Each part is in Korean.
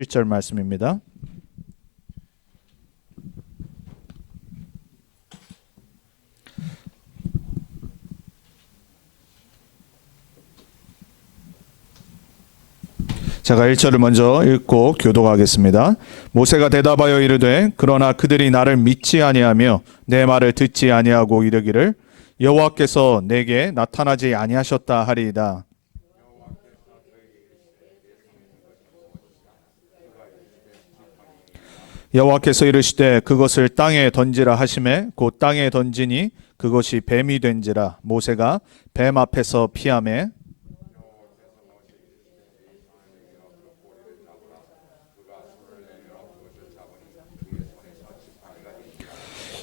1절 말씀입니다. 제가 1절을 먼저 읽고 교독하겠습니다. 모세가 대답하여 이르되 그러나 그들이 나를 믿지 아니하며 내 말을 듣지 아니하고 이르기를 여호와께서 내게 나타나지 아니하셨다 하리이다. 여호와께서 이르시되 그것을 땅에 던지라 하시매 곧 땅에 던지니 그것이 뱀이 된지라. 모세가 뱀 앞에서 피하매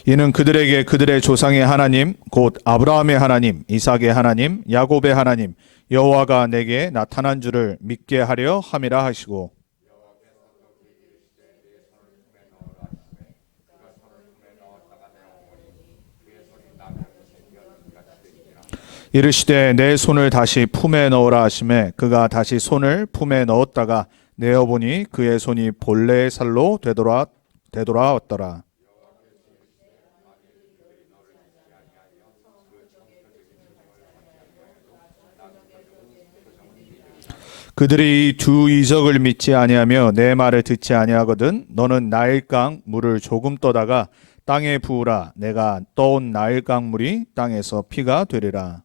이는 그들에게 그들의 조상의 하나님 곧 아브라함의 하나님 이삭의 하나님 야곱의 하나님 여호와가 내게 나타난 줄을 믿게 하려 함이라 하시고 이르시되 내 손을 다시 품에 넣으라 하시매 그가 다시 손을 품에 넣었다가 내어보니 그의 손이 본래의 살로 되돌아왔더라. 그들이 이 두 이적을 믿지 아니하며 내 말을 듣지 아니하거든 너는 나일강 물을 조금 떠다가 땅에 부으라. 내가 떠온 나일강 물이 땅에서 피가 되리라.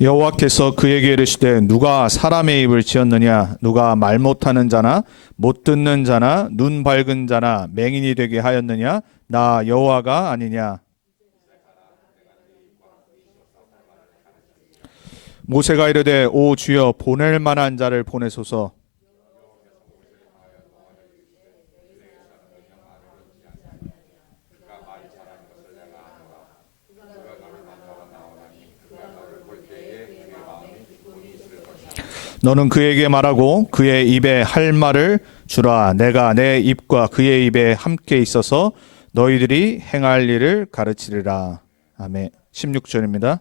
여호와께서 그에게 이르시되 누가 사람의 입을 지었느냐 누가 말 못하는 자나 못 듣는 자나 눈 밝은 자나 맹인이 되게 하였느냐 나 여호와가 아니냐. 모세가 이르되 오 주여 보낼 만한 자를 보내소서. 너는 그에게 말하고 그의 입에 할 말을 주라. 내가 내 입과 그의 입에 함께 있어서 너희들이 행할 일을 가르치리라. 아멘. 16절입니다.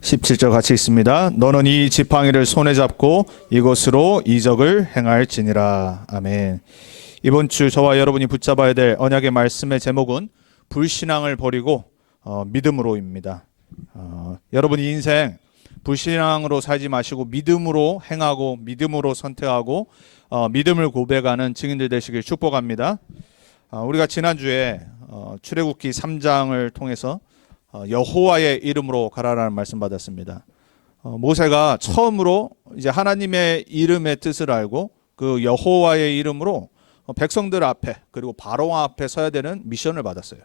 17절 같이 있습니다. 너는 이 지팡이를 손에 잡고 이것으로 이적을 행할지니라. 아멘. 이번 주 저와 여러분이 붙잡아야 될 언약의 말씀의 제목은 불신앙을 버리고 믿음으로입니다. 여러분 인생 불신앙으로 살지 마시고 믿음으로 행하고 믿음으로 선택하고 믿음을 고백하는 증인들 되시길 축복합니다. 우리가 지난주에 출애굽기 3장을 통해서 여호와의 이름으로 가라라는 말씀 받았습니다. 모세가 처음으로 이제 하나님의 이름의 뜻을 알고 그 여호와의 이름으로 백성들 앞에 그리고 바로 앞에 서야 되는 미션을 받았어요.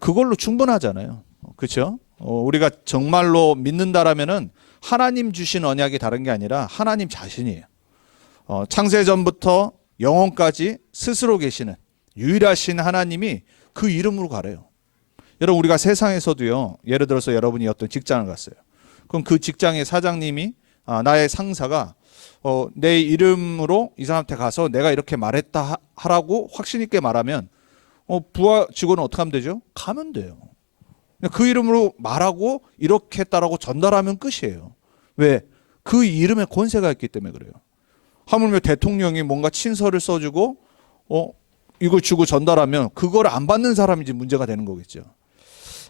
그걸로 충분하잖아요. 그렇죠? 우리가 정말로 믿는다라면은 하나님 주신 언약이 다른 게 아니라 하나님 자신이에요. 창세전부터 영원까지 스스로 계시는 유일하신 하나님이 그 이름으로 가래요. 여러분 우리가 세상에서도요. 예를 들어서 여러분이 어떤 직장을 갔어요. 그럼 그 직장의 사장님이 나의 상사가 내 이름으로 이 사람한테 가서 내가 이렇게 말했다 하라고 확신 있게 말하면 부하 직원은 어떻게 하면 되죠? 가면 돼요. 그 이름으로 말하고 이렇게 했다라고 전달하면 끝이에요. 왜? 그 이름에 권세가 있기 때문에 그래요. 하물며 대통령이 뭔가 친서를 써주고 이걸 주고 전달하면 그걸 안 받는 사람이 이제 문제가 되는 거겠죠.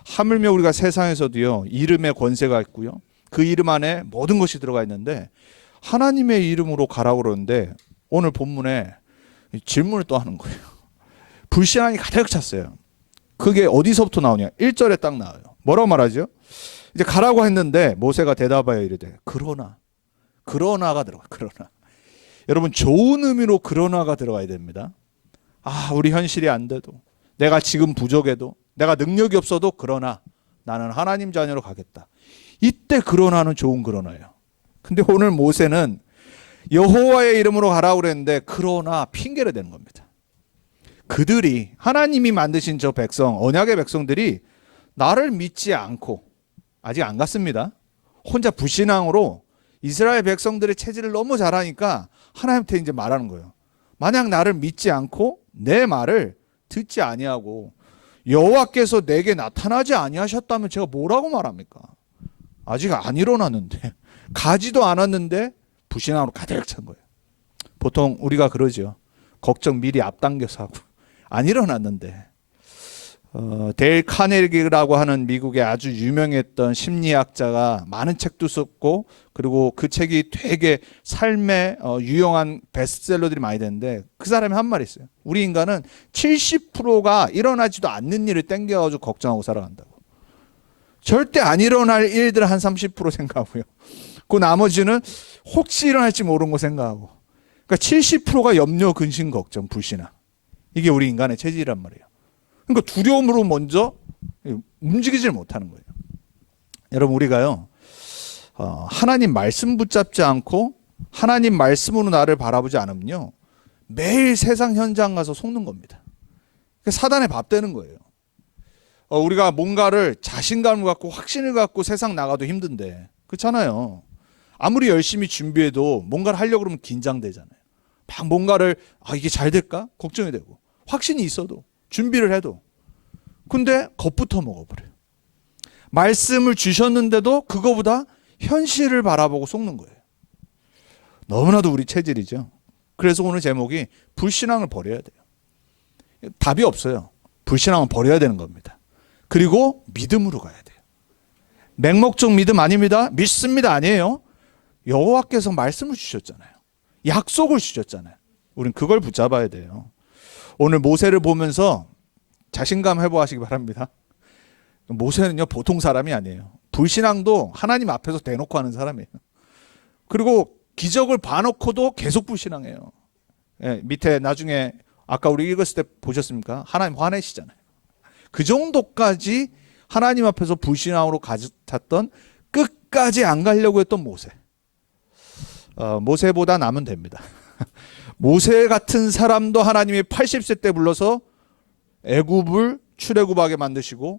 하물며 우리가 세상에서도요. 이름에 권세가 있고요. 그 이름 안에 모든 것이 들어가 있는데 하나님의 이름으로 가라고 그러는데 오늘 본문에 질문을 또 하는 거예요. 불신앙이 가득 찼어요. 그게 어디서부터 나오냐? 1절에 딱 나와요. 뭐라고 말하죠? 이제 가라고 했는데 모세가 대답하여 이르되 그러나가 들어가. 그러나. 여러분 좋은 의미로 그러나가 들어가야 됩니다. 우리 현실이 안 돼도 내가 지금 부족해도 내가 능력이 없어도 그러나 나는 하나님 자녀로 가겠다. 이때 그러나는 좋은 그러나예요. 근데 오늘 모세는 여호와의 이름으로 가라고 그랬는데 그러나 핑계를 대는 겁니다. 그들이 하나님이 만드신 저 백성 언약의 백성들이 나를 믿지 않고 아직 안 갔습니다. 혼자 불신앙으로 이스라엘 백성들의 체질을 너무 잘하니까 하나님한테 이제 말하는 거예요. 만약 나를 믿지 않고 내 말을 듣지 아니하고 여호와께서 내게 나타나지 아니하셨다면 제가 뭐라고 말합니까? 아직 안 일어났는데, 가지도 않았는데 불신앙으로 가득 찬 거예요. 보통 우리가 그러죠. 걱정 미리 앞당겨서 하고 안 일어났는데. 데일 카네기라고 하는 미국의 아주 유명했던 심리학자가 많은 책도 썼고, 그리고 그 책이 되게 삶에 유용한 베스트셀러들이 많이 되는데, 그 사람이 한 말이 있어요. 우리 인간은 70%가 일어나지도 않는 일을 땡겨가지고 걱정하고 살아간다고. 절대 안 일어날 일들 한 30% 생각하고요. 그 나머지는 혹시 일어날지 모르는 거 생각하고. 그러니까 70%가 염려, 근심, 걱정, 불신앙. 이게 우리 인간의 체질이란 말이에요. 그러니까 두려움으로 먼저 움직이질 못하는 거예요. 여러분, 우리가요, 하나님 말씀 붙잡지 않고 하나님 말씀으로 나를 바라보지 않으면요, 매일 세상 현장 가서 속는 겁니다. 사단의 밥 되는 거예요. 우리가 뭔가를 자신감을 갖고 확신을 갖고 세상 나가도 힘든데, 그렇잖아요. 아무리 열심히 준비해도 뭔가를 하려고 그러면 긴장되잖아요. 막 뭔가를 이게 잘 될까? 걱정이 되고, 확신이 있어도, 준비를 해도. 근데 겁부터 먹어버려요. 말씀을 주셨는데도 그거보다 현실을 바라보고 속는 거예요. 너무나도 우리 체질이죠. 그래서 오늘 제목이 불신앙을 버려야 돼요. 답이 없어요. 불신앙은 버려야 되는 겁니다. 그리고 믿음으로 가야 돼요. 맹목적 믿음 아닙니다. 믿습니다 아니에요. 여호와께서 말씀을 주셨잖아요. 약속을 주셨잖아요. 우린 그걸 붙잡아야 돼요. 오늘 모세를 보면서 자신감 회복하시기 바랍니다. 모세는요, 보통 사람이 아니에요. 불신앙도 하나님 앞에서 대놓고 하는 사람이에요. 그리고 기적을 봐놓고도 계속 불신앙해요. 예, 밑에 나중에 아까 우리 읽었을 때 보셨습니까? 하나님 화내시잖아요. 그 정도까지 하나님 앞에서 불신앙으로 가졌던, 끝까지 안 가려고 했던 모세. 모세보다 나면 됩니다. 모세 같은 사람도 하나님이 80세 때 불러서 애굽을 출애굽하게 만드시고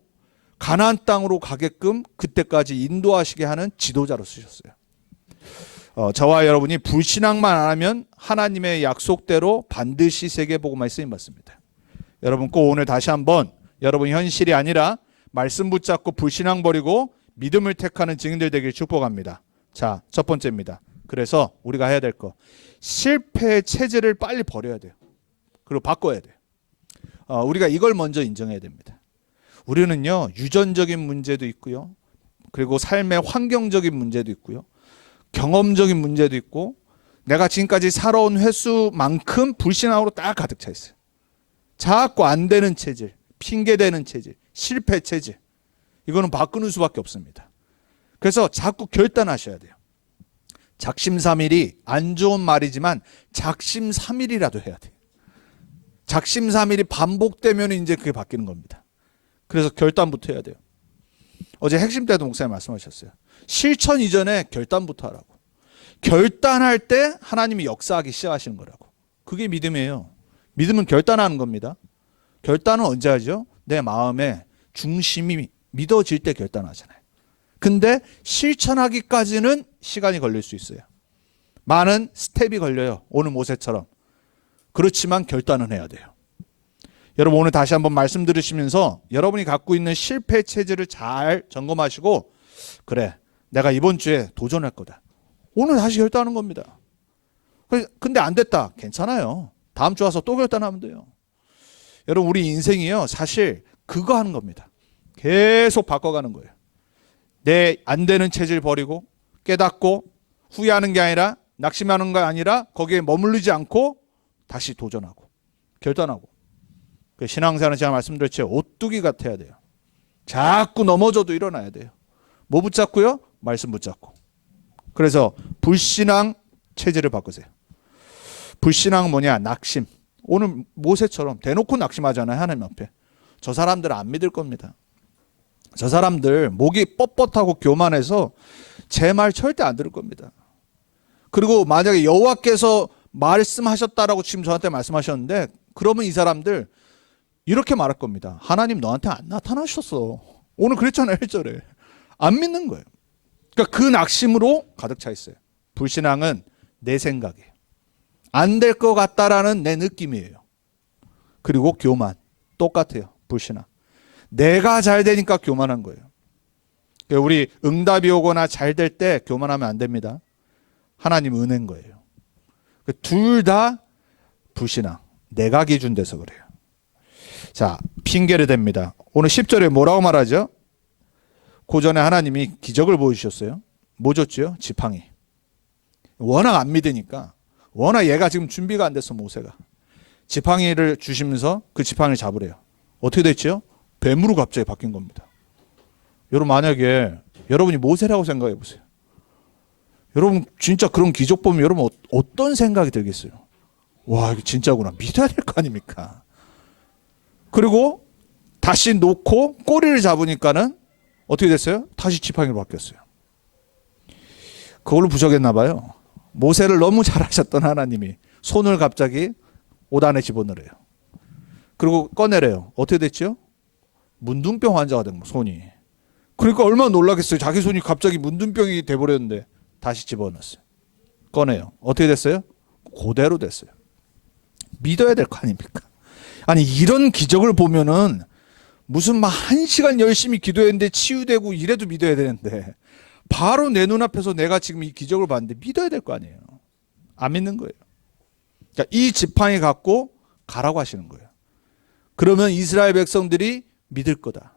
가나안 땅으로 가게끔 그때까지 인도하시게 하는 지도자로 쓰셨어요. 저와 여러분이 불신앙만 안 하면 하나님의 약속대로 반드시 세계복음화에 쓰임 받습니다. 여러분 꼭 오늘 다시 한번 여러분 현실이 아니라 말씀 붙잡고 불신앙 버리고 믿음을 택하는 증인들 되길 축복합니다. 자, 첫 번째입니다. 그래서 우리가 해야 될 거, 실패의 체질을 빨리 버려야 돼요. 그리고 바꿔야 돼요. 우리가 이걸 먼저 인정해야 됩니다. 우리는요, 유전적인 문제도 있고요, 그리고 삶의 환경적인 문제도 있고요, 경험적인 문제도 있고, 내가 지금까지 살아온 횟수만큼 불신앙으로 딱 가득 차 있어요. 자꾸 안 되는 체질, 핑계대는 체질, 실패 체질, 이거는 바꾸는 수밖에 없습니다. 그래서 자꾸 결단하셔야 돼요. 작심삼일이 안 좋은 말이지만 작심삼일이라도 해야 돼요. 작심삼일이 반복되면 이제 그게 바뀌는 겁니다. 그래서 결단부터 해야 돼요. 어제 핵심 때도 목사님 말씀하셨어요. 실천 이전에 결단부터 하라고. 결단할 때 하나님이 역사하기 시작하시는 거라고. 그게 믿음이에요. 믿음은 결단하는 겁니다. 결단은 언제 하죠? 내 마음의 중심이 믿어질 때 결단하잖아요. 근데 실천하기까지는 시간이 걸릴 수 있어요. 많은 스텝이 걸려요. 오늘 모세처럼. 그렇지만 결단은 해야 돼요. 여러분 오늘 다시 한번 말씀 들으시면서 여러분이 갖고 있는 실패 체질을 잘 점검하시고, 그래, 내가 이번 주에 도전할 거다. 오늘 다시 결단하는 겁니다. 근데 안 됐다. 괜찮아요. 다음 주 와서 또 결단하면 돼요. 여러분 우리 인생이요, 사실 그거 하는 겁니다. 계속 바꿔가는 거예요. 내 안 되는 체질 버리고 깨닫고 후회하는 게 아니라, 낙심하는 게 아니라 거기에 머무르지 않고 다시 도전하고 결단하고. 신앙생활은 제가 말씀드렸죠. 오뚜기 같아야 돼요. 자꾸 넘어져도 일어나야 돼요. 뭐 붙잡고요? 말씀 붙잡고. 그래서 불신앙 체질을 바꾸세요. 불신앙은 뭐냐? 낙심. 오늘 모세처럼 대놓고 낙심하잖아요. 하나님 앞에. 저 사람들 안 믿을 겁니다. 저 사람들 목이 뻣뻣하고 교만해서 제 말 절대 안 들을 겁니다. 그리고 만약에 여호와께서 말씀하셨다라고 지금 저한테 말씀하셨는데, 그러면 이 사람들 이렇게 말할 겁니다. 하나님 너한테 안 나타나셨어. 오늘 그랬잖아요. 1절에. 안 믿는 거예요. 그러니까 그 낙심으로 가득 차 있어요. 불신앙은 내 생각이에요. 안 될 것 같다라는 내 느낌이에요. 그리고 교만 똑같아요. 불신앙. 내가 잘 되니까 교만한 거예요. 우리 응답이 오거나 잘 될 때 교만하면 안 됩니다. 하나님 은혜인 거예요. 둘 다 불신앙. 내가 기준 돼서 그래요. 자, 핑계를 댑니다. 오늘 10절에 뭐라고 말하죠? 그 전에 하나님이 기적을 보여주셨어요. 뭐 줬죠? 지팡이. 워낙 안 믿으니까, 워낙 얘가 지금 준비가 안 됐어, 모세가. 지팡이를 주시면서 그 지팡이를 잡으래요. 어떻게 됐죠? 뱀으로 갑자기 바뀐 겁니다. 여러분, 만약에 여러분이 모세라고 생각해 보세요. 여러분 진짜 그런 기적 보면 여러분 어떤 생각이 들겠어요? 와, 이거 진짜구나. 믿어야 될 거 아닙니까? 그리고 다시 놓고 꼬리를 잡으니까는 어떻게 됐어요? 다시 지팡이로 바뀌었어요. 그걸로 부족했나 봐요. 모세를 너무 잘하셨던 하나님이 손을 갑자기 옷 안에 집어넣으래요. 그리고 꺼내래요. 어떻게 됐죠? 문둥병 환자가 된 거예요, 손이. 그러니까 얼마나 놀라겠어요. 자기 손이 갑자기 문둥병이 돼버렸는데 다시 집어넣었어요. 꺼내요. 어떻게 됐어요? 그대로 됐어요. 믿어야 될 거 아닙니까? 아니, 이런 기적을 보면은 무슨 막 1시간 열심히 기도했는데 치유되고 이래도 믿어야 되는데 바로 내 눈앞에서 내가 지금 이 기적을 봤는데 믿어야 될 거 아니에요. 안 믿는 거예요. 그러니까 이 지팡이 갖고 가라고 하시는 거예요. 그러면 이스라엘 백성들이 믿을 거다.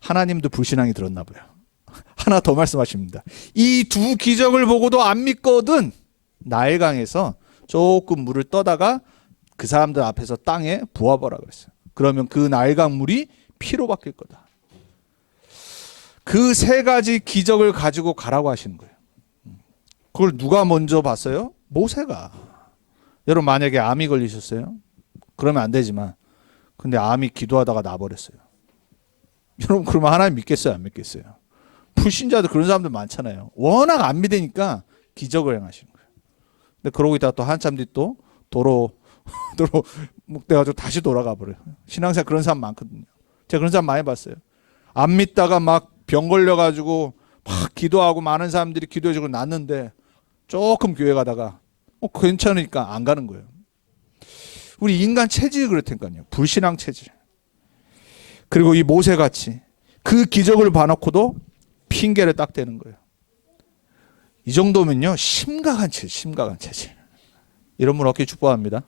하나님도 불신앙이 들었나 봐요. 하나 더 말씀하십니다. 이 두 기적을 보고도 안 믿거든 나일강에서 조금 물을 떠다가 그 사람들 앞에서 땅에 부어보라 그랬어요. 그러면 그 나일강 물이 피로 바뀔 거다. 그 세 가지 기적을 가지고 가라고 하시는 거예요. 그걸 누가 먼저 봤어요? 모세가. 여러분, 만약에 암이 걸리셨어요? 그러면 안 되지만 근데 암이 기도하다가 나버렸어요. 여러분, 그러면 하나님 믿겠어요? 안 믿겠어요? 불신자들 그런 사람들 많잖아요. 워낙 안 믿으니까 기적을 행하시는 거예요. 근데 그러고 있다가 또 한참 뒤 또 도로 묵돼가지고 다시 돌아가 버려요. 신앙생활 그런 사람 많거든요. 제가 그런 사람 많이 봤어요. 안 믿다가 막 병 걸려가지고 막 기도하고 많은 사람들이 기도해주고 났는데 조금 교회 가다가 괜찮으니까 안 가는 거예요. 우리 인간 체질이 그렇다니까요. 불신앙 체질. 그리고 이 모세같이 그 기적을 봐놓고도 핑계를 딱 대는 거예요. 이 정도면요, 심각한 체질. 이런 분 얻기 축복합니다.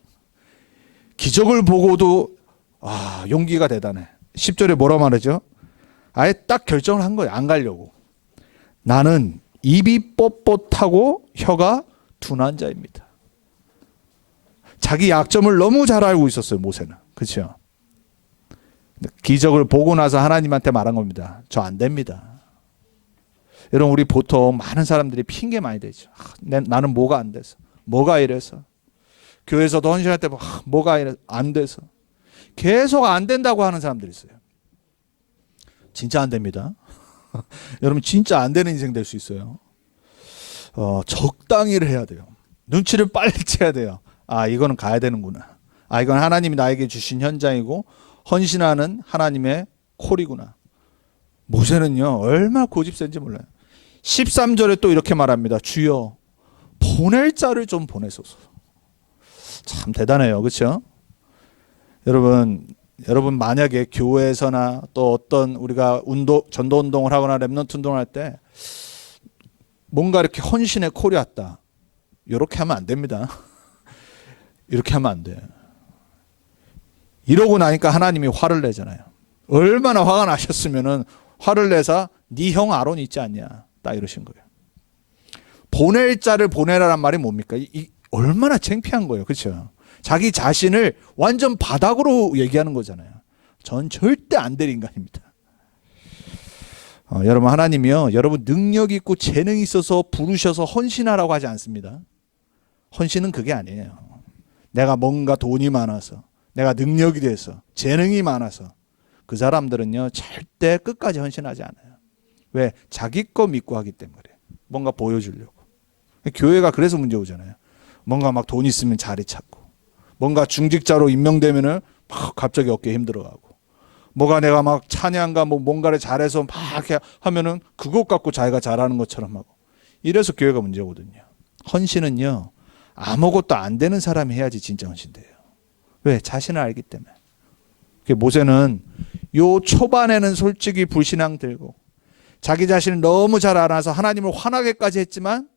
기적을 보고도 용기가 대단해. 10절에 뭐라 말하죠? 아예 딱 결정을 한 거예요. 안 가려고. 나는 입이 뻣뻣하고 혀가 둔한 자입니다. 자기 약점을 너무 잘 알고 있었어요, 모세는. 그렇죠? 기적을 보고 나서 하나님한테 말한 겁니다. 저 안 됩니다. 여러분, 우리 보통 많은 사람들이 핑계 많이 대죠. 나는 뭐가 안 돼서, 뭐가 이래서. 교회에서도 헌신할 때 뭐가 이래서 안 돼서. 계속 안 된다고 하는 사람들이 있어요. 진짜 안 됩니다. 여러분, 진짜 안 되는 인생 될 수 있어요. 적당히를 해야 돼요. 눈치를 빨리 채야 돼요. 이거는 가야 되는구나. 이건 하나님이 나에게 주신 현장이고 헌신하는 하나님의 콜이구나. 모세는요, 얼마나 고집센지 몰라요. 13절에 또 이렇게 말합니다. 주여, 보낼 자를 좀 보내소서. 참 대단해요. 그렇죠? 여러분 만약에 교회에서나 또 어떤 우리가 전도 운동을 하거나 렘넌트 운동을 할 때 뭔가 이렇게 헌신의 콜이 왔다. 이렇게 하면 안 됩니다. 이렇게 하면 안 돼. 이러고 나니까 하나님이 화를 내잖아요. 얼마나 화가 나셨으면은 화를 내서 네 형 아론 있지 않냐, 딱 이러신 거예요. 보낼 자를 보내라란 말이 뭡니까? 얼마나 창피한 거예요. 그렇죠? 자기 자신을 완전 바닥으로 얘기하는 거잖아요. 전 절대 안 될 인간입니다. 여러분, 하나님이요, 여러분 능력 있고 재능이 있어서 부르셔서 헌신하라고 하지 않습니다. 헌신은 그게 아니에요. 내가 뭔가 돈이 많아서, 내가 능력이 돼서, 재능이 많아서, 그 사람들은요 절대 끝까지 헌신하지 않아요. 왜? 자기 거 믿고 하기 때문에. 뭔가 보여주려고. 교회가 그래서 문제 오잖아요. 뭔가 막 돈 있으면 자리 찾고, 뭔가 중직자로 임명되면은 막 갑자기 어깨 힘들어가고, 뭐가 내가 막 찬양가 뭔가를 잘해서 막 이렇게 하면은 그것 갖고 자기가 잘하는 것처럼 하고, 이래서 교회가 문제거든요. 헌신은요, 아무것도 안 되는 사람이 해야지 진짜 헌신돼요. 왜? 자신을 알기 때문에. 모세는 요 초반에는 솔직히 불신앙 들고 자기 자신을 너무 잘 알아서 하나님을 화나게까지 했지만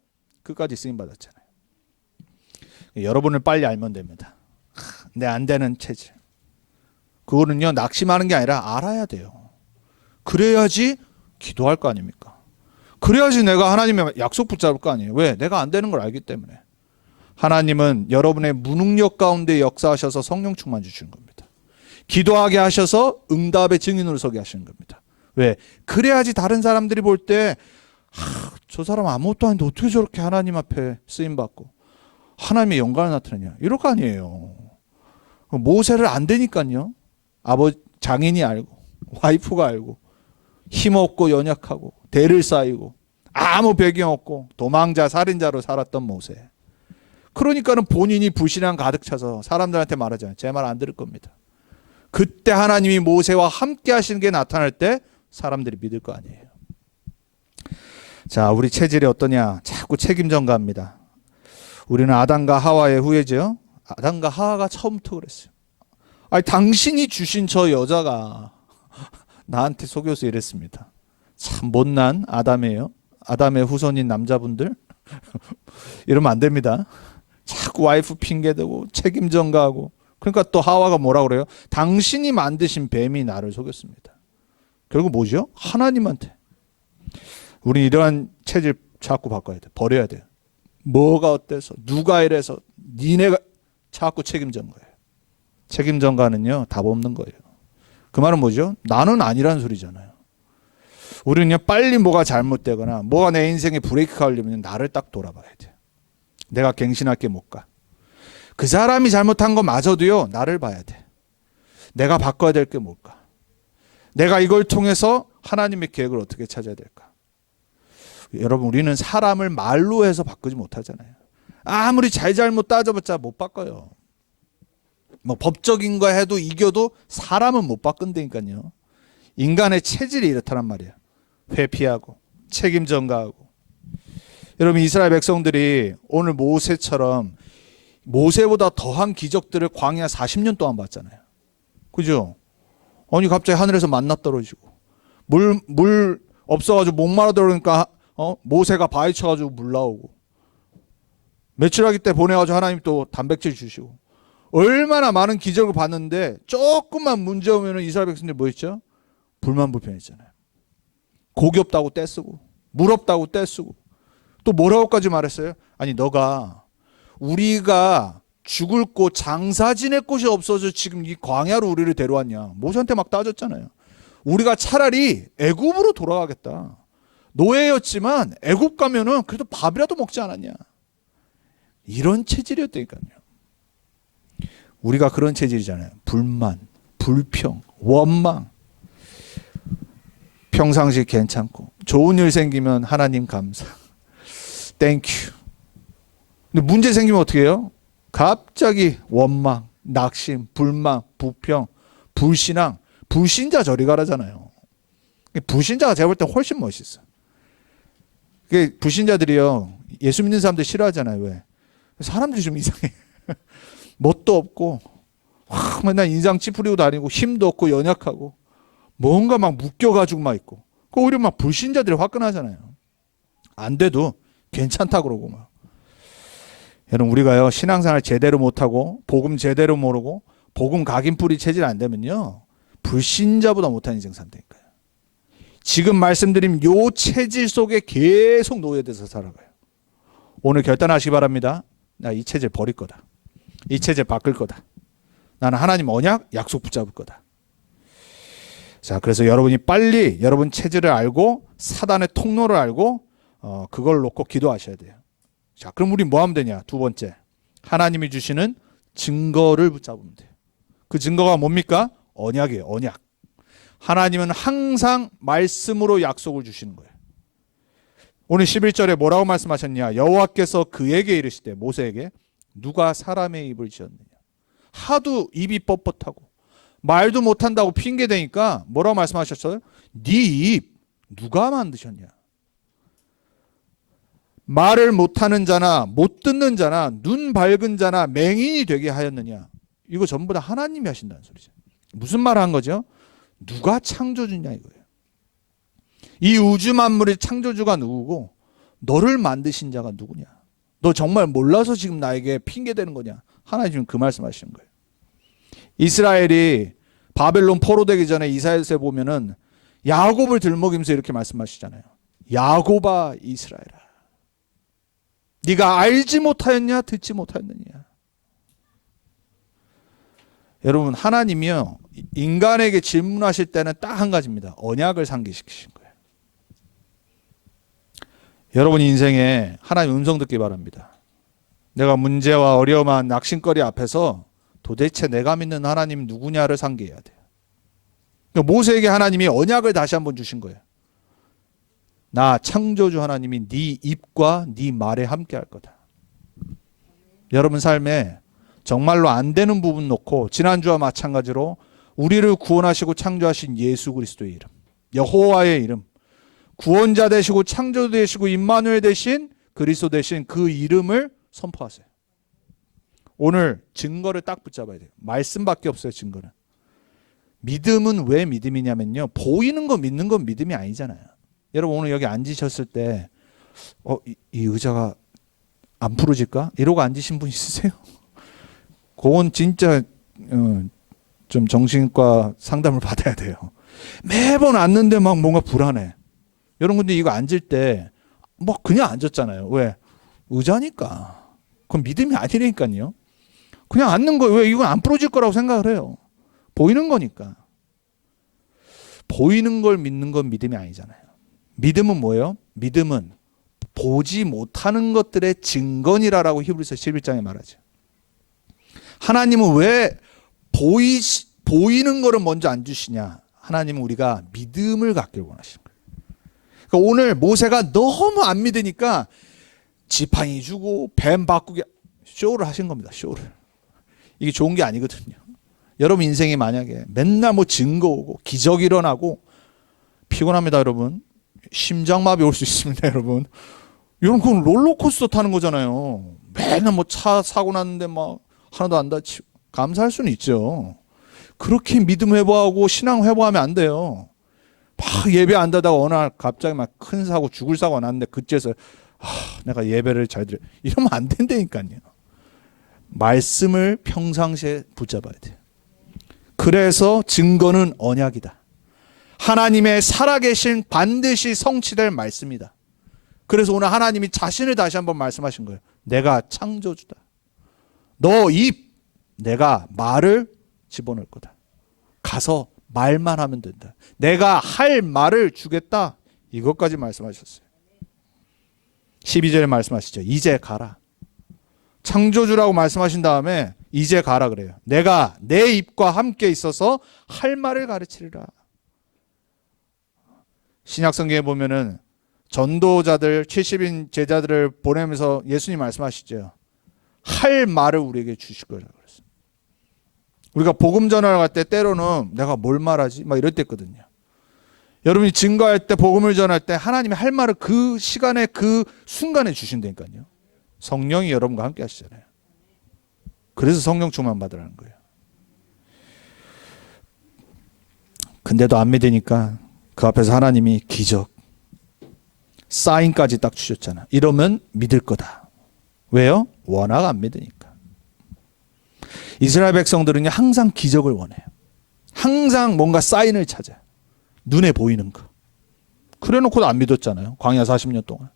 끝까지 쓰임 받았잖아요. 여러분을 빨리 알면 됩니다. 내 안 되는 체질. 그거는요, 낙심하는 게 아니라 알아야 돼요. 그래야지 기도할 거 아닙니까? 그래야지 내가 하나님의 약속 붙잡을 거 아니에요. 왜? 내가 안 되는 걸 알기 때문에. 하나님은 여러분의 무능력 가운데 역사하셔서 성령 충만 주시는 겁니다. 기도하게 하셔서 응답의 증인으로 서게 하시는 겁니다. 왜? 그래야지 다른 사람들이 볼 때 저 사람 아무것도 아닌데 어떻게 저렇게 하나님 앞에 쓰임받고 하나님의 영광을 나타내냐. 이럴 거 아니에요. 모세를 안 되니까요. 아버지 장인이 알고 와이프가 알고 힘없고 연약하고 대를 쌓이고 아무 배경 없고 도망자 살인자로 살았던 모세. 그러니까는 본인이 불신앙 가득 차서 사람들한테 말하잖아요. 제 말 안 들을 겁니다. 그때 하나님이 모세와 함께 하시는 게 나타날 때 사람들이 믿을 거 아니에요. 자, 우리 체질이 어떠냐? 자꾸 책임 전가합니다. 우리는 아담과 하와의 후예죠. 아담과 하와가 처음부터 그랬어요. 아니, 당신이 주신 저 여자가 나한테 속여서 이랬습니다. 참 못난 아담이에요. 아담의 후손인 남자분들 이러면 안 됩니다. 자꾸 와이프 핑계대고 책임 전가하고. 그러니까 또 하와가 뭐라 그래요? 당신이 만드신 뱀이 나를 속였습니다. 결국 뭐죠? 하나님한테. 우리 이러한 체질 자꾸 바꿔야 돼. 버려야 돼요. 뭐가 어때서 누가 이래서 니네가 자꾸 책임 전가해요. 책임 전가는요, 답 없는 거예요. 그 말은 뭐죠? 나는 아니라는 소리잖아요. 우리는요, 빨리 뭐가 잘못되거나 뭐가 내 인생에 브레이크가 걸리면 나를 딱 돌아봐야 돼. 내가 갱신할게 못 가. 그 사람이 잘못한 거 마저도요, 나를 봐야 돼. 내가 바꿔야 될 게 뭘까? 내가 이걸 통해서 하나님의 계획을 어떻게 찾아야 될까? 여러분, 우리는 사람을 말로 해서 바꾸지 못하잖아요. 아무리 잘잘못 따져봤자 못 바꿔요. 뭐 법적인 거 해도 이겨도 사람은 못 바꾼다니까요. 인간의 체질이 이렇다란 말이에요. 회피하고 책임 전가하고. 여러분, 이스라엘 백성들이 오늘 모세처럼 모세보다 더한 기적들을 광야 40년 동안 봤잖아요. 그죠? 아니, 갑자기 하늘에서 만나 떨어지고 물 없어가지고 목마르다 그러니까 모세가 바위 쳐가지고 물 나오고, 메추라기 때 보내가지고 하나님 또 단백질 주시고, 얼마나 많은 기적을 봤는데 조금만 문제 오면 이스라엘 백성들이 뭐 했죠? 불만불편했잖아요. 고기 없다고 떼쓰고 물 없다고 떼쓰고, 또 뭐라고까지 말했어요? 아니, 너가 우리가 죽을 곳, 장사 지낼 곳이 없어서 지금 이 광야로 우리를 데려왔냐. 모세한테 막 따졌잖아요. 우리가 차라리 애굽으로 돌아가겠다. 노예였지만 애굽 가면은 그래도 밥이라도 먹지 않았냐. 이런 체질이었다니까요. 우리가 그런 체질이잖아요. 불만, 불평, 원망. 평상시 괜찮고 좋은 일 생기면 하나님 감사, 땡큐. 근데 문제 생기면 어떻게 해요? 갑자기 원망, 낙심, 불만, 부평, 불신앙. 불신자 저리 가라잖아요. 불신자가 제가 볼 때 훨씬 멋있어. 불신자들이요, 예수 믿는 사람들 싫어하잖아요. 왜? 사람들이 좀 이상해. 멋도 없고 맨날 인상 찌푸리고 다니고 힘도 없고 연약하고 뭔가 막 묶여가지고 막 있고. 오히려 막 불신자들이 화끈하잖아요. 안 돼도 괜찮다 그러고 막. 여러분, 우리가요, 신앙생활 제대로 못하고 복음 제대로 모르고 복음 각인뿌리 체질 안 되면요, 불신자보다 못한 인생 산다니까요. 지금 말씀드린 요 체질 속에 계속 노예돼서 살아가요. 오늘 결단하시기 바랍니다. 나 이 체질 버릴 거다. 이 체질 바꿀 거다. 나는 하나님 언약, 약속 붙잡을 거다. 자, 그래서 여러분이 빨리 여러분 체질을 알고 사단의 통로를 알고 그걸 놓고 기도하셔야 돼요. 자, 그럼 우리 뭐 하면 되냐? 두 번째, 하나님이 주시는 증거를 붙잡으면 돼요. 그 증거가 뭡니까? 언약이에요. 언약. 하나님은 항상 말씀으로 약속을 주시는 거예요. 오늘 11절에 뭐라고 말씀하셨냐? 여호와께서 그에게 이르시되, 모세에게, 누가 사람의 입을 지었느냐? 하도 입이 뻣뻣하고 말도 못한다고 핑계대니까 뭐라고 말씀하셨어요? 네 입 누가 만드셨냐? 말을 못하는 자나 못 듣는 자나 눈 밝은 자나 맹인이 되게 하였느냐. 이거 전부 다 하나님이 하신다는 소리죠. 무슨 말을 한 거죠? 누가 창조주냐 이거예요. 이 우주 만물의 창조주가 누구고 너를 만드신 자가 누구냐. 너 정말 몰라서 지금 나에게 핑계대는 거냐. 하나님 그 말씀하시는 거예요. 이스라엘이 바벨론 포로되기 전에 이사야서에 보면은 야곱을 들먹이면서 이렇게 말씀하시잖아요. 야곱아 이스라엘아, 네가 알지 못하였냐 듣지 못하였느냐. 여러분, 하나님이요 인간에게 질문하실 때는 딱 한 가지입니다. 언약을 상기시키신 거예요. 여러분 인생에 하나님 음성 듣기 바랍니다. 내가 문제와 어려움한 낙심거리 앞에서 도대체 내가 믿는 하나님 누구냐를 상기해야 돼요. 그러니까 모세에게 하나님이 언약을 다시 한번 주신 거예요. 나 창조주 하나님이 네 입과 네 말에 함께 할 거다. 여러분 삶에 정말로 안 되는 부분 놓고 지난주와 마찬가지로 우리를 구원하시고 창조하신 예수 그리스도의 이름, 여호와의 이름, 구원자 되시고 창조주 되시고 임마누엘 되신 그리스도 되신 그 이름을 선포하세요. 오늘 증거를 딱 붙잡아야 돼요. 말씀밖에 없어요. 증거는. 믿음은 왜 믿음이냐면요, 보이는 거 믿는 건 믿음이 아니잖아요. 여러분 오늘 여기 앉으셨을 때 이 의자가 안 풀어질까? 이러고 앉으신 분 있으세요? 그건 진짜 좀 정신과 상담을 받아야 돼요. 매번 앉는데 막 뭔가 불안해. 여러분 근데 이거 앉을 때 뭐 그냥 앉았잖아요. 왜? 의자니까. 그건 믿음이 아니라니까요. 그냥 앉는 거예요. 왜? 이건 안 부러질 거라고 생각을 해요. 보이는 거니까. 보이는 걸 믿는 건 믿음이 아니잖아요. 믿음은 뭐예요? 믿음은 보지 못하는 것들의 증거니라라고 히브리서 11장에 말하죠. 하나님은 왜 보이는 거를 먼저 안 주시냐? 하나님은 우리가 믿음을 갖기를 원하시는 거예요. 그러니까 오늘 모세가 너무 안 믿으니까 지팡이 주고 뱀 바꾸게 쇼를 하신 겁니다. 쇼를. 이게 좋은 게 아니거든요. 여러분 인생이 만약에 맨날 뭐 증거 오고 기적 일어나고 피곤합니다, 여러분. 심장마비 올 수 있습니다, 여러분. 이런 건 롤러코스터 타는 거잖아요. 맨날 뭐 차 사고 났는데 막 하나도 안 다치고 감사할 수는 있죠. 그렇게 믿음 회복하고 신앙 회복하면 안 돼요. 막 예배 안 다다가 어느 날 갑자기 막 큰 사고 죽을 사고가 났는데 그때서 내가 예배를 잘 드려 이러면 안 된다니까요. 말씀을 평상시에 붙잡아야 돼요. 그래서 증거는 언약이다. 하나님의 살아계신 반드시 성취될 말씀이다. 그래서 오늘 하나님이 자신을 다시 한번 말씀하신 거예요. 내가 창조주다. 너 입 내가 말을 집어넣을 거다. 가서 말만 하면 된다. 내가 할 말을 주겠다. 이것까지 말씀하셨어요. 12절에 말씀하시죠. 이제 가라. 창조주라고 말씀하신 다음에 이제 가라 그래요. 내가 내 입과 함께 있어서 할 말을 가르치리라. 신약성경에 보면은 전도자들 70인 제자들을 보내면서 예수님 말씀하시죠. 할 말을 우리에게 주실 거라고 그랬어요. 우리가 복음 전하러 갈 때 때로는 내가 뭘 말하지? 막 이럴 때 있거든요. 여러분이 증거할 때 복음을 전할 때 하나님이 할 말을 그 시간에 그 순간에 주신다니까요. 성령이 여러분과 함께 하시잖아요. 그래서 성령 충만 받으라는 거예요. 근데도 안 믿으니까 그 앞에서 하나님이 기적, 사인까지 딱 주셨잖아. 이러면 믿을 거다. 왜요? 워낙 안 믿으니까. 이스라엘 백성들은 항상 기적을 원해요. 항상 뭔가 사인을 찾아요. 눈에 보이는 거. 그래놓고도 안 믿었잖아요. 광야 40년 동안.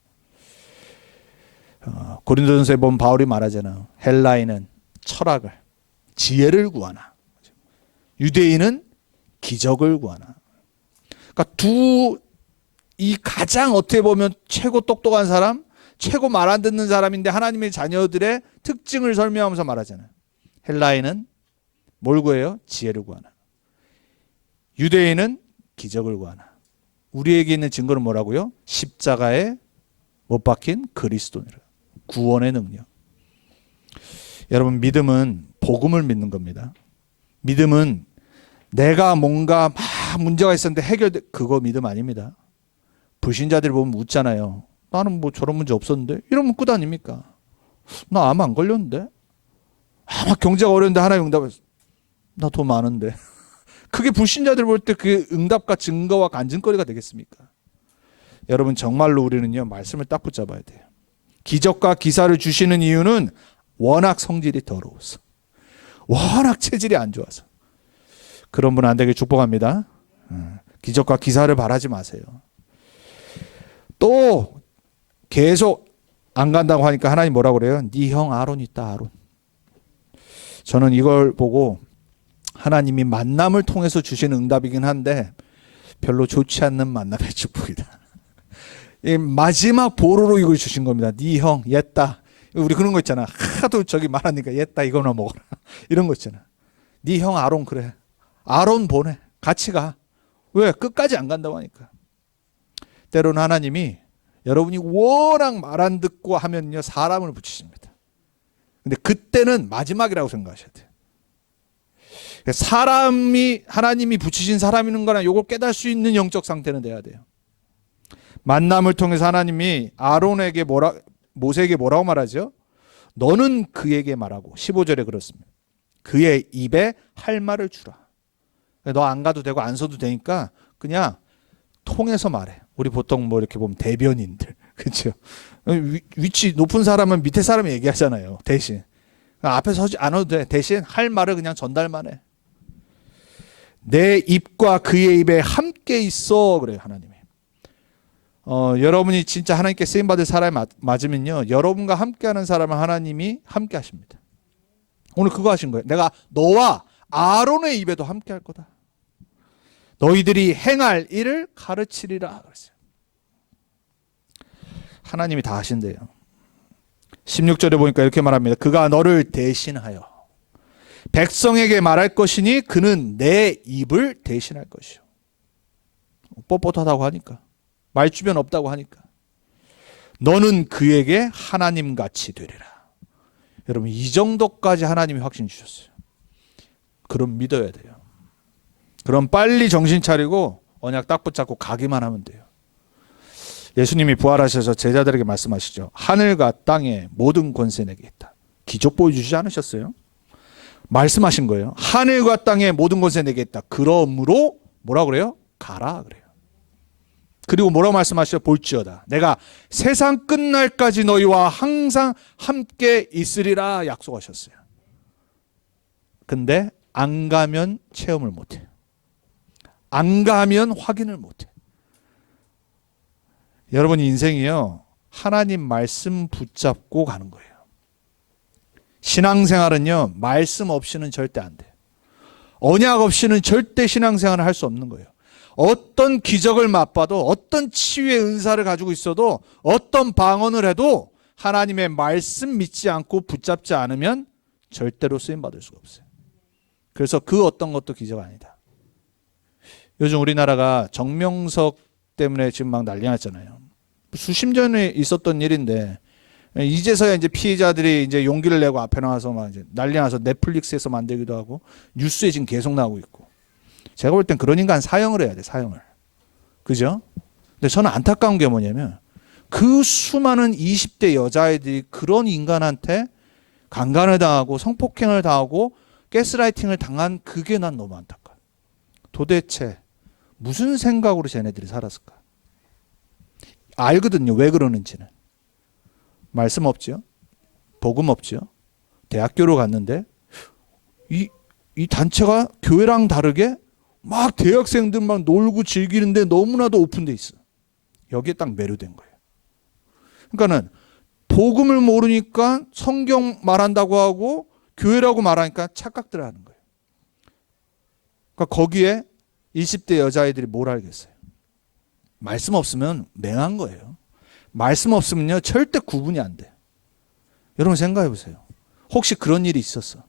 고린도전서에 보면 바울이 말하잖아요. 헬라인은 철학을, 지혜를 구하나, 유대인은 기적을 구하나. 그러니까 이 가장 어떻게 보면 최고 똑똑한 사람, 최고 말 안 듣는 사람인데 하나님의 자녀들의 특징을 설명하면서 말하잖아요. 헬라인은 뭘 구해요? 지혜를 구하나. 유대인은 기적을 구하나. 우리에게 있는 증거는 뭐라고요? 십자가에 못 박힌 그리스도니라. 구원의 능력. 여러분 믿음은 복음을 믿는 겁니다. 믿음은 내가 뭔가 막 문제가 있었는데 그거 믿음 아닙니다. 불신자들 보면 웃잖아요. 나는 뭐 저런 문제 없었는데. 이러면 끝 아닙니까? 나 암 안 걸렸는데. 아마 경제가 어려운데 하나님 응답했어. 나 돈 많은데. 그게 불신자들 볼 때 그 응답과 증거와 간증거리가 되겠습니까? 여러분 정말로 우리는요 말씀을 딱 붙잡아야 돼요. 기적과 기사를 주시는 이유는 워낙 성질이 더러워서, 워낙 체질이 안 좋아서. 그런 분 안 되길 축복합니다. 기적과 기사를 바라지 마세요. 또 계속 안 간다고 하니까 하나님 뭐라고 그래요? 네 형 아론 있다, 아론. 저는 이걸 보고 하나님이 만남을 통해서 주시는 응답이긴 한데 별로 좋지 않는 만남의 축복이다. 마지막 보루로 이걸 주신 겁니다. 네 형 옛다. 우리 그런 거 있잖아. 하도 저기 말하니까 옛다 이거나 먹어라. 이런 거 있잖아. 네 형 아론 그래. 아론 보내. 같이 가. 왜? 끝까지 안 간다고 하니까. 때로는 하나님이 여러분이 워낙 말 안 듣고 하면요 사람을 붙이십니다. 근데 그때는 마지막이라고 생각하셔야 돼요. 사람이 하나님이 붙이신 사람이는 거나 요걸 깨달을 수 있는 영적 상태는 돼야 돼요. 만남을 통해서 하나님이 아론에게 모세에게 뭐라고 말하죠? 너는 그에게 말하고 15절에 그렇습니다. 그의 입에 할 말을 주라. 너 안 가도 되고 안 서도 되니까 그냥 통해서 말해. 우리 보통 뭐 이렇게 보면 대변인들 그렇죠? 위치 높은 사람은 밑에 사람이 얘기하잖아요. 대신 앞에 서지 않아도 돼. 대신 할 말을 그냥 전달만 해. 내 입과 그의 입에 함께 있어 그래요 하나님이. 여러분이 진짜 하나님께 쓰임받을 사람이 맞으면요 여러분과 함께하는 사람은 하나님이 함께 하십니다. 오늘 그거 하신 거예요. 내가 너와 아론의 입에도 함께 할 거다. 너희들이 행할 일을 가르치리라 그랬어요. 하나님이 다 하신대요. 16절에 보니까 이렇게 말합니다. 그가 너를 대신하여 백성에게 말할 것이니 그는 내 입을 대신할 것이요. 뻣뻣하다고 하니까, 말주변 없다고 하니까 너는 그에게 하나님같이 되리라. 여러분 이 정도까지 하나님이 확신 주셨어요. 그럼 믿어야 돼요. 그럼 빨리 정신 차리고 언약 딱 붙잡고 가기만 하면 돼요. 예수님이 부활하셔서 제자들에게 말씀하시죠. 하늘과 땅의 모든 권세 내게 있다. 기적 보여주지 않으셨어요? 말씀하신 거예요. 하늘과 땅의 모든 권세 내게 있다. 그러므로 뭐라 그래요? 가라 그래요. 그리고 뭐라고 말씀하시죠? 볼지어다 내가 세상 끝날까지 너희와 항상 함께 있으리라 약속하셨어요. 근데 안 가면 체험을 못해. 안 가면 확인을 못해. 여러분 인생이요 하나님 말씀 붙잡고 가는 거예요. 신앙생활은요 말씀 없이는 절대 안 돼요. 언약 없이는 절대 신앙생활을 할 수 없는 거예요. 어떤 기적을 맛봐도 어떤 치유의 은사를 가지고 있어도 어떤 방언을 해도 하나님의 말씀 믿지 않고 붙잡지 않으면 절대로 쓰임받을 수가 없어요. 그래서 그 어떤 것도 기적 아니다. 요즘 우리나라가 정명석 때문에 지금 막 난리 났잖아요. 수십 년에 있었던 일인데 이제서야 이제 피해자들이 이제 용기를 내고 앞에 나와서 막 이제 난리 나서 넷플릭스에서 만들기도 하고 뉴스에 지금 계속 나오고 있고. 제가 볼 땐 그런 인간 사형을 해야 돼, 사형을. 그죠? 근데 저는 안타까운 게 뭐냐면 그 수많은 20대 여자아이들이 그런 인간한테 강간을 당하고 성폭행을 당하고 가스라이팅을 당한 그게 난 너무 안타까워요. 도대체 무슨 생각으로 쟤네들이 살았을까? 알거든요, 왜 그러는지는. 말씀 없죠? 복음 없죠? 대학교로 갔는데 이 단체가 교회랑 다르게 막 대학생들 막 놀고 즐기는데 너무나도 오픈돼 있어. 여기에 딱 매료된 거예요. 그러니까는 복음을 모르니까 성경 말한다고 하고 교회라고 말하니까 착각들 하는 거예요. 그러니까 거기에 20대 여자아이들이 뭘 알겠어요? 말씀 없으면 맹한 거예요. 말씀 없으면요 절대 구분이 안 돼요. 여러분 생각해 보세요. 혹시 그런 일이 있었어.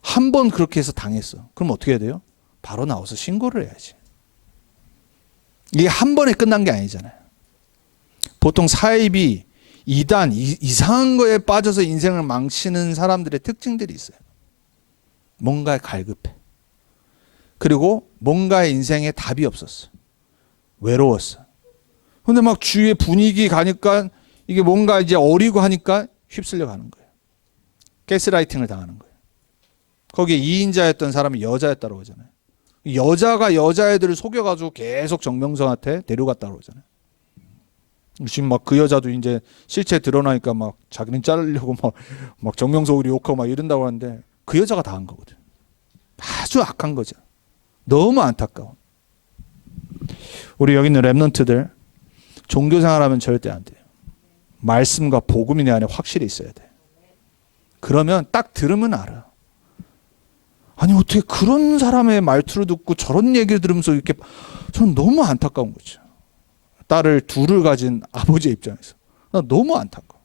한 번 그렇게 해서 당했어. 그럼 어떻게 해야 돼요? 바로 나와서 신고를 해야지. 이게 한 번에 끝난 게 아니잖아요. 보통 사입이 이단 이상한 거에 빠져서 인생을 망치는 사람들의 특징들이 있어요. 뭔가에 갈급해. 그리고 뭔가의 인생에 답이 없었어. 외로웠어. 근데 막 주위의 분위기 가니까 이게 뭔가 이제 어리고 하니까 휩쓸려 가는 거예요. 가스라이팅을 당하는 거예요. 거기에 2인자였던 사람이 여자였다고 그러잖아요. 여자가 여자애들을 속여가지고 계속 정명석한테 데려갔다고 그러잖아요. 지금 막 그 여자도 이제 실체 드러나니까 막 자기는 자르려고 막 정명석을 욕하고 막 이런다고 하는데 그 여자가 다 한 거거든. 아주 악한 거죠. 너무 안타까워. 우리 여기 있는 랩런트들 종교생활하면 절대 안 돼요. 말씀과 복음이 내 안에 확실히 있어야 돼. 그러면 딱 들으면 알아. 아니 어떻게 그런 사람의 말투를 듣고 저런 얘기를 들으면서 이렇게, 저는 너무 안타까운 거죠. 딸을 둘을 가진 아버지의 입장에서 나 너무 안타까워.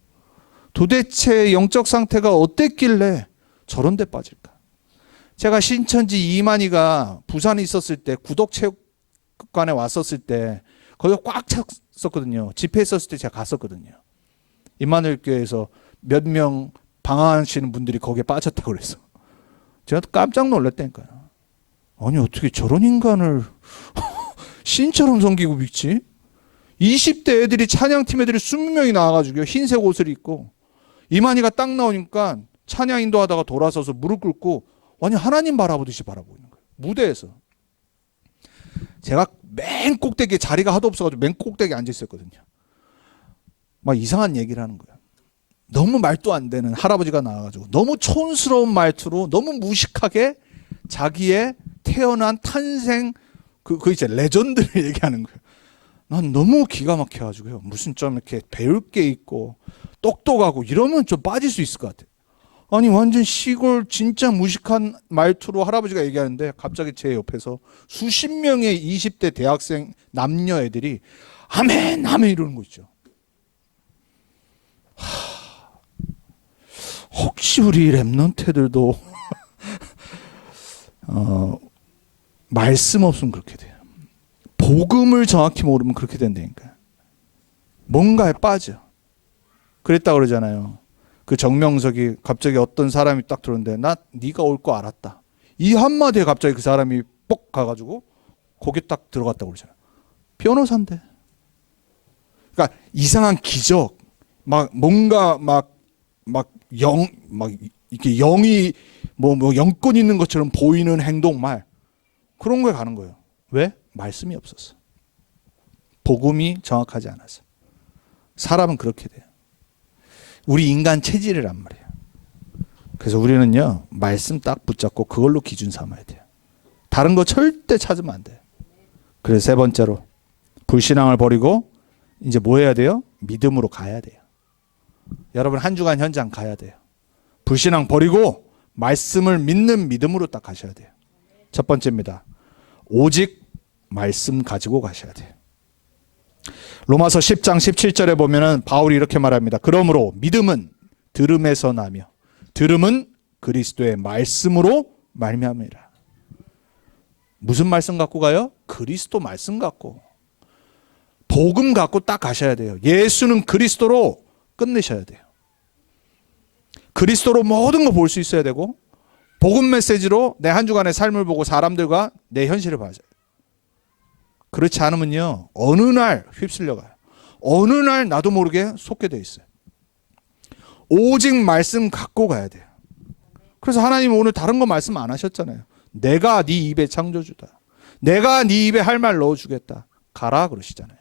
도대체 영적 상태가 어땠길래 저런 데 빠질까? 제가 신천지 이만희가 부산에 있었을 때 구덕체육관에 왔었을 때 거기가 꽉 찼었거든요. 집회했었을 때 제가 갔었거든요. 임마누엘 교회에서 몇 명 방황하시는 분들이 거기에 빠졌다고 그랬어. 제가 깜짝 놀랐다니까요. 아니 어떻게 저런 인간을 신처럼 섬기고 믿지? 20대 애들이, 찬양팀 애들이 20명이 나와가지고 흰색 옷을 입고 이만희가 딱 나오니까 찬양 인도하다가 돌아서서 무릎 꿇고 아니 하나님 바라보듯이 바라보는 거예요. 무대에서. 제가 맨 꼭대기에 자리가 하도 없어가지고 맨 꼭대기에 앉아 있었거든요. 막 이상한 얘기를 하는 거예요. 너무 말도 안 되는 할아버지가 나와가지고 너무 촌스러운 말투로 너무 무식하게 자기의 태어난 탄생 그 이제 레전드를 얘기하는 거예요. 난 너무 기가 막혀가지고요. 무슨 좀 이렇게 배울 게 있고 똑똑하고 이러면 좀 빠질 수 있을 것 같아요. 아니 완전 시골 진짜 무식한 말투로 할아버지가 얘기하는데 갑자기 제 옆에서 수십 명의 20대 대학생 남녀 애들이 아멘 아멘 이러는 거 있죠. 혹시 우리 랩런트들도 말씀 없으면 그렇게 돼요. 복음을 정확히 모르면 그렇게 된다니까. 뭔가에 빠져. 그랬다고 그러잖아요. 그 정명석이 갑자기 어떤 사람이 딱 들었는데 나 네가 올 거 알았다. 이 한마디에 갑자기 그 사람이 뻑 가가지고 거기 딱 들어갔다고 그러잖아요. 변호사인데. 그러니까 이상한 기적, 막 뭔가 막 이렇게 영이 뭐 영권 있는 것처럼 보이는 행동 말 그런 거에 가는 거예요. 왜? 말씀이 없었어. 복음이 정확하지 않아서. 사람은 그렇게 돼요. 우리 인간 체질이란 말이에요. 그래서 우리는요 말씀 딱 붙잡고 그걸로 기준 삼아야 돼요. 다른 거 절대 찾으면 안 돼요. 그래서 세 번째로 불신앙을 버리고 이제 뭐 해야 돼요? 믿음으로 가야 돼요. 여러분 한 주간 현장 가야 돼요. 불신앙 버리고 말씀을 믿는 믿음으로 딱 가셔야 돼요. 첫 번째입니다. 오직 말씀 가지고 가셔야 돼요. 로마서 10장 17절에 보면은 바울이 이렇게 말합니다. 그러므로 믿음은 들음에서 나며 들음은 그리스도의 말씀으로 말미암으리라. 무슨 말씀 갖고 가요? 그리스도 말씀 갖고. 복음 갖고 딱 가셔야 돼요. 예수는 그리스도로 끝내셔야 돼요. 그리스도로 모든 거 볼 수 있어야 되고 복음 메시지로 내 한 주간의 삶을 보고 사람들과 내 현실을 봐야 돼요. 그렇지 않으면요 어느 날 휩쓸려가요. 어느 날 나도 모르게 속게 돼 있어요. 오직 말씀 갖고 가야 돼요. 그래서 하나님 오늘 다른 거 말씀 안 하셨잖아요. 내가 네 입에 창조주다. 내가 네 입에 할 말 넣어주겠다. 가라 그러시잖아요.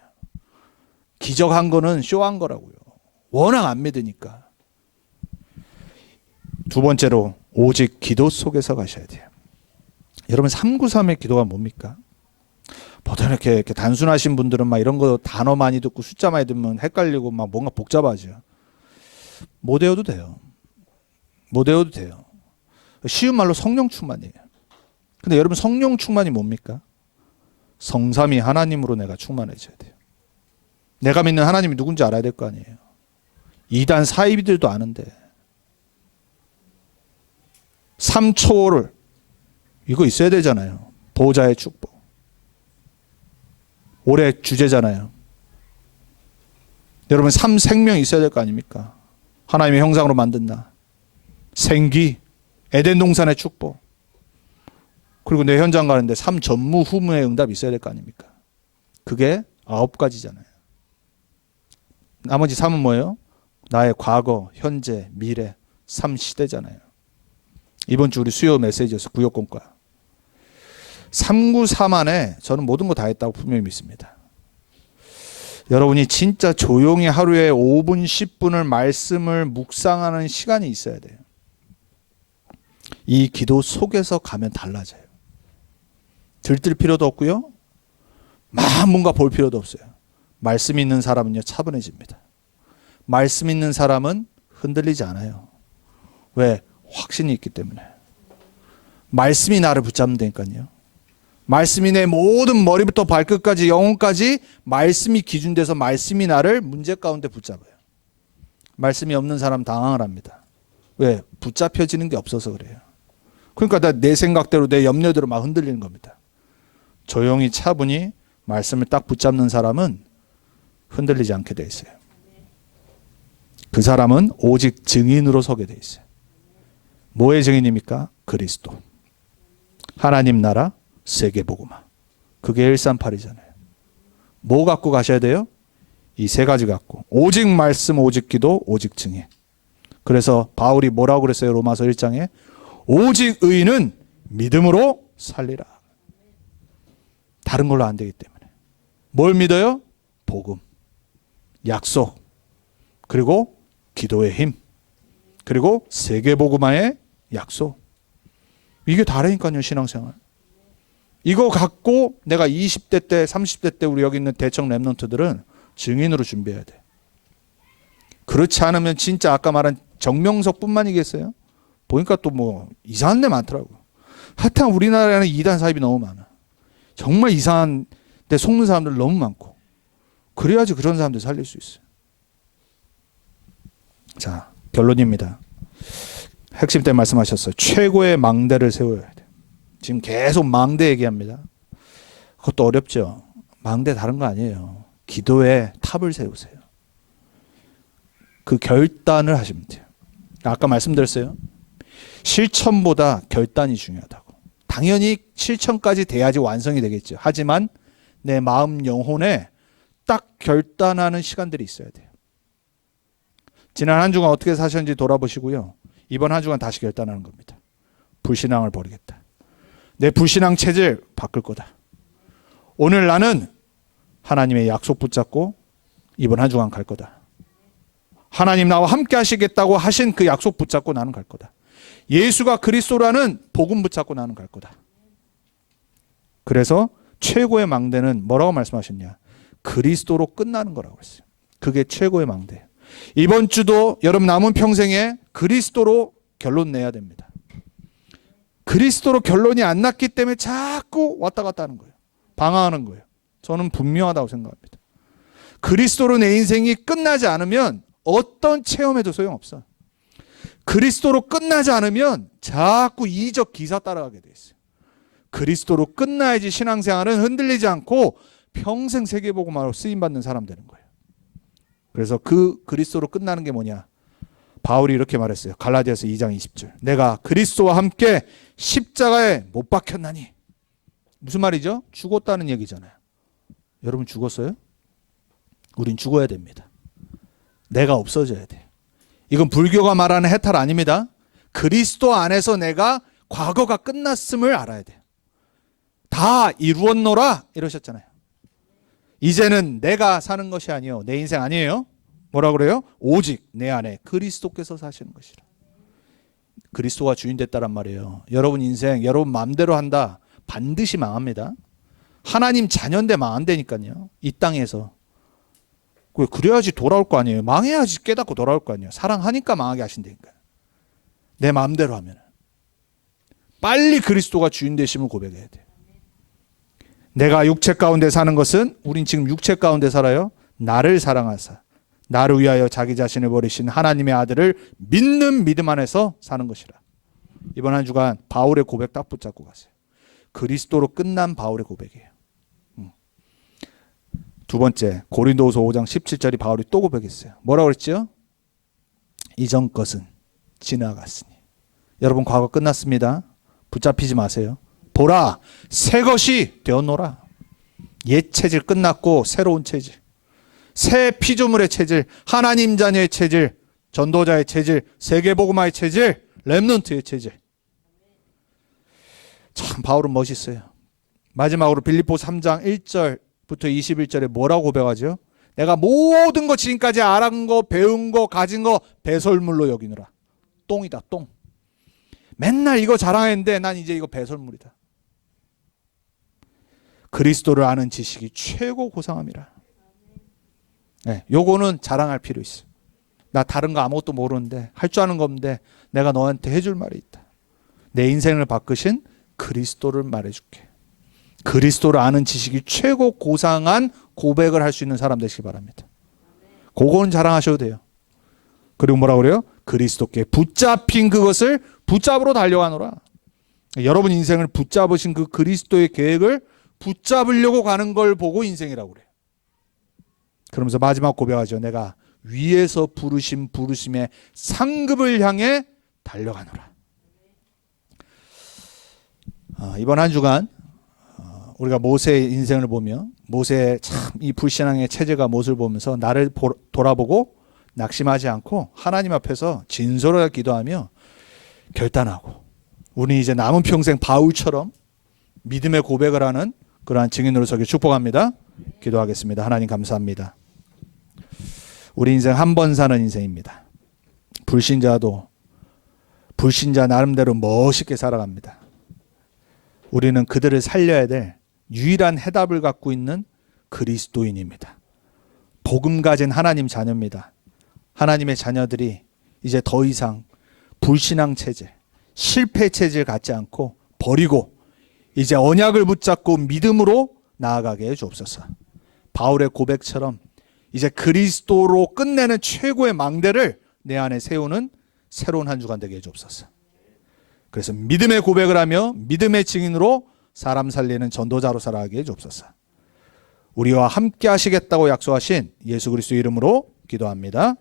기적한 거는 쇼한 거라고요. 워낙 안 믿으니까. 두 번째로 오직 기도 속에서 가셔야 돼요. 여러분 393의 기도가 뭡니까? 보통 이렇게 단순하신 분들은 막 이런 거 단어 많이 듣고 숫자 많이 듣면 헷갈리고 막 뭔가 복잡하죠. 못 외워도 돼요. 못 외워도 돼요. 쉬운 말로 성령 충만이에요. 근데 여러분 성령 충만이 뭡니까? 성삼위 하나님으로 내가 충만해져야 돼요. 내가 믿는 하나님이 누군지 알아야 될 거 아니에요. 이단 사이비들도 아는데 삼초를 이거 있어야 되잖아요. 보호자의 축복. 올해 주제잖아요. 여러분 삼생명 있어야 될 거 아닙니까? 하나님의 형상으로 만든 나. 생기, 에덴 동산의 축복. 그리고 내 현장 가는데 삼전무후무의 응답이 있어야 될 거 아닙니까? 그게 9가지잖아요. 나머지 3은 뭐예요? 나의 과거, 현재, 미래, 3시대잖아요. 이번 주 우리 수요 메시지에서 구역공과 393 안에 저는 모든 거 다 했다고 분명히 믿습니다. 여러분이 진짜 조용히 하루에 5분, 10분을 말씀을 묵상하는 시간이 있어야 돼요. 이 기도 속에서 가면 달라져요. 들뜰 필요도 없고요. 뭔가 볼 필요도 없어요. 말씀 있는 사람은요, 차분해집니다. 말씀 있는 사람은 흔들리지 않아요. 왜? 확신이 있기 때문에. 말씀이 나를 붙잡는다니까요. 말씀이 내 모든 머리부터 발끝까지 영혼까지 말씀이 기준돼서 말씀이 나를 문제 가운데 붙잡아요. 말씀이 없는 사람 당황을 합니다. 왜? 붙잡혀지는 게 없어서 그래요. 그러니까 내 생각대로 내 염려대로 막 흔들리는 겁니다. 조용히 차분히 말씀을 딱 붙잡는 사람은 흔들리지 않게 돼 있어요. 그 사람은 오직 증인으로 서게 돼 있어요. 뭐의 증인입니까? 그리스도. 하나님 나라, 세계복음화. 그게 138이잖아요. 뭐 갖고 가셔야 돼요? 이 세 가지 갖고. 오직 말씀, 오직 기도, 오직 증인. 그래서 바울이 뭐라고 그랬어요? 로마서 1장에 오직 의인은 믿음으로 살리라. 다른 걸로 안 되기 때문에. 뭘 믿어요? 복음, 약속, 그리고 기도의 힘, 그리고 세계복음화의 약속. 이게 다르니까요, 신앙생활. 이거 갖고 내가 20대 때, 30대 때 우리 여기 있는 대청 랩런트들은 증인으로 준비해야 돼. 그렇지 않으면 진짜 아까 말한 정명석뿐만이겠어요? 보니까 또 뭐 이상한 데 많더라고. 하여튼 우리나라에는 이단 사입이 너무 많아. 정말 이상한 데 속는 사람들 너무 많고. 그래야지 그런 사람들 살릴 수 있어요. 자, 결론입니다. 핵심 때 말씀하셨어요. 최고의 망대를 세워야 돼. 지금 계속 망대 얘기합니다. 그것도 어렵죠. 망대 다른 거 아니에요. 기도의 탑을 세우세요. 그 결단을 하시면 돼요. 아까 말씀드렸어요. 실천보다 결단이 중요하다고. 당연히 실천까지 돼야지 완성이 되겠죠. 하지만 내 마음 영혼에 딱 결단하는 시간들이 있어야 돼요. 지난 한 주간 어떻게 사셨는지 돌아보시고요. 이번 한 주간 다시 결단하는 겁니다. 불신앙을 버리겠다. 내 불신앙 체질 바꿀 거다. 오늘 나는 하나님의 약속 붙잡고 이번 한 주간 갈 거다. 하나님 나와 함께 하시겠다고 하신 그 약속 붙잡고 나는 갈 거다. 예수가 그리스도라는 복음 붙잡고 나는 갈 거다. 그래서 최고의 망대는 뭐라고 말씀하셨냐? 그리스도로 끝나는 거라고 했어요. 그게 최고의 망대예요. 이번 주도 여러분 남은 평생에 그리스도로 결론 내야 됩니다. 그리스도로 결론이 안 났기 때문에 자꾸 왔다 갔다 하는 거예요. 방황하는 거예요. 저는 분명하다고 생각합니다. 그리스도로 내 인생이 끝나지 않으면 어떤 체험에도 소용없어. 그리스도로 끝나지 않으면 자꾸 이적 기사 따라가게 돼 있어요. 그리스도로 끝나야지 신앙생활은 흔들리지 않고 평생 세계복음화로 쓰임받는 사람 되는 거예요. 그래서 그 그리스도로 끝나는 게 뭐냐? 바울이 이렇게 말했어요. 갈라디아서 2장 20절. 내가 그리스도와 함께 십자가에 못 박혔나니. 무슨 말이죠? 죽었다는 얘기잖아요. 여러분 죽었어요? 우린 죽어야 됩니다. 내가 없어져야 돼. 이건 불교가 말하는 해탈 아닙니다. 그리스도 안에서 내가 과거가 끝났음을 알아야 돼요. 다 이루었노라 이러셨잖아요. 이제는 내가 사는 것이 아니요 내 인생 아니에요. 뭐라 그래요? 오직 내 안에 그리스도께서 사시는 것이라. 그리스도가 주인 됐다란 말이에요. 여러분 인생 여러분 마음대로 한다 반드시 망합니다. 하나님 자녀인데 망한다니까요. 이 땅에서. 그래야지 돌아올 거 아니에요. 망해야지 깨닫고 돌아올 거 아니에요. 사랑하니까 망하게 하신다니까요. 내 마음대로 하면. 빨리 그리스도가 주인 되심을 고백해야 돼요. 내가 육체 가운데 사는 것은 우린 지금 육체 가운데 살아요. 나를 사랑하사 나를 위하여 자기 자신을 버리신 하나님의 아들을 믿는 믿음 안에서 사는 것이라. 이번 한 주간 바울의 고백 딱 붙잡고 가세요. 그리스도로 끝난 바울의 고백이에요. 두 번째 고린도후서 5장 17절이 바울이 또 고백했어요. 뭐라고 그랬죠? 이전 것은 지나갔으니. 여러분 과거 끝났습니다. 붙잡히지 마세요. 보라 새 것이 되었노라. 옛 체질 끝났고 새로운 체질. 새 피조물의 체질, 하나님 자녀의 체질, 전도자의 체질, 세계복음화의 체질, 렘넌트의 체질. 참 바울은 멋있어요. 마지막으로 빌립보서 3장 1절부터 21절에 뭐라고 고백하죠? 내가 모든 거 지금까지 알은 거, 배운 거, 가진 거 배설물로 여기느라. 똥이다, 똥. 맨날 이거 자랑했는데 난 이제 이거 배설물이다. 그리스도를 아는 지식이 최고 고상함이라. 네, 요거는 자랑할 필요 있어. 나 다른 거 아무것도 모르는데, 할 줄 아는 거 없는데 내가 너한테 해줄 말이 있다. 내 인생을 바꾸신 그리스도를 말해줄게. 그리스도를 아는 지식이 최고 고상한 고백을 할 수 있는 사람 되시기 바랍니다. 그거는 자랑하셔도 돼요. 그리고 뭐라고 그래요? 그리스도께 붙잡힌 그것을 붙잡으러 달려가노라. 여러분 인생을 붙잡으신 그 그리스도의 계획을 붙잡으려고 가는 걸 보고 인생이라고 그래요. 그러면서 마지막 고백하죠. 내가 위에서 부르심 부르심의 상급을 향해 달려가노라. 이번 한 주간 우리가 모세의 인생을 보며 모세의 참 이 불신앙의 체제가 모습을 보면서 나를 돌아보고 낙심하지 않고 하나님 앞에서 진솔하게 기도하며 결단하고 우리 이제 남은 평생 바울처럼 믿음의 고백을 하는 그러한 증인으로 서기 축복합니다. 기도하겠습니다. 하나님 감사합니다. 우리 인생 한 번 사는 인생입니다. 불신자도 불신자 나름대로 멋있게 살아갑니다. 우리는 그들을 살려야 될 유일한 해답을 갖고 있는 그리스도인입니다. 복음 가진 하나님 자녀입니다. 하나님의 자녀들이 이제 더 이상 불신앙 체제, 실패 체제를 갖지 않고 버리고 이제 언약을 붙잡고 믿음으로 나아가게 해 주옵소서. 바울의 고백처럼 이제 그리스도로 끝내는 최고의 망대를 내 안에 세우는 새로운 한 주간 되게 해 주옵소서. 그래서 믿음의 고백을 하며 믿음의 증인으로 사람 살리는 전도자로 살아가게 해 주옵소서. 우리와 함께 하시겠다고 약속하신 예수 그리스도 이름으로 기도합니다.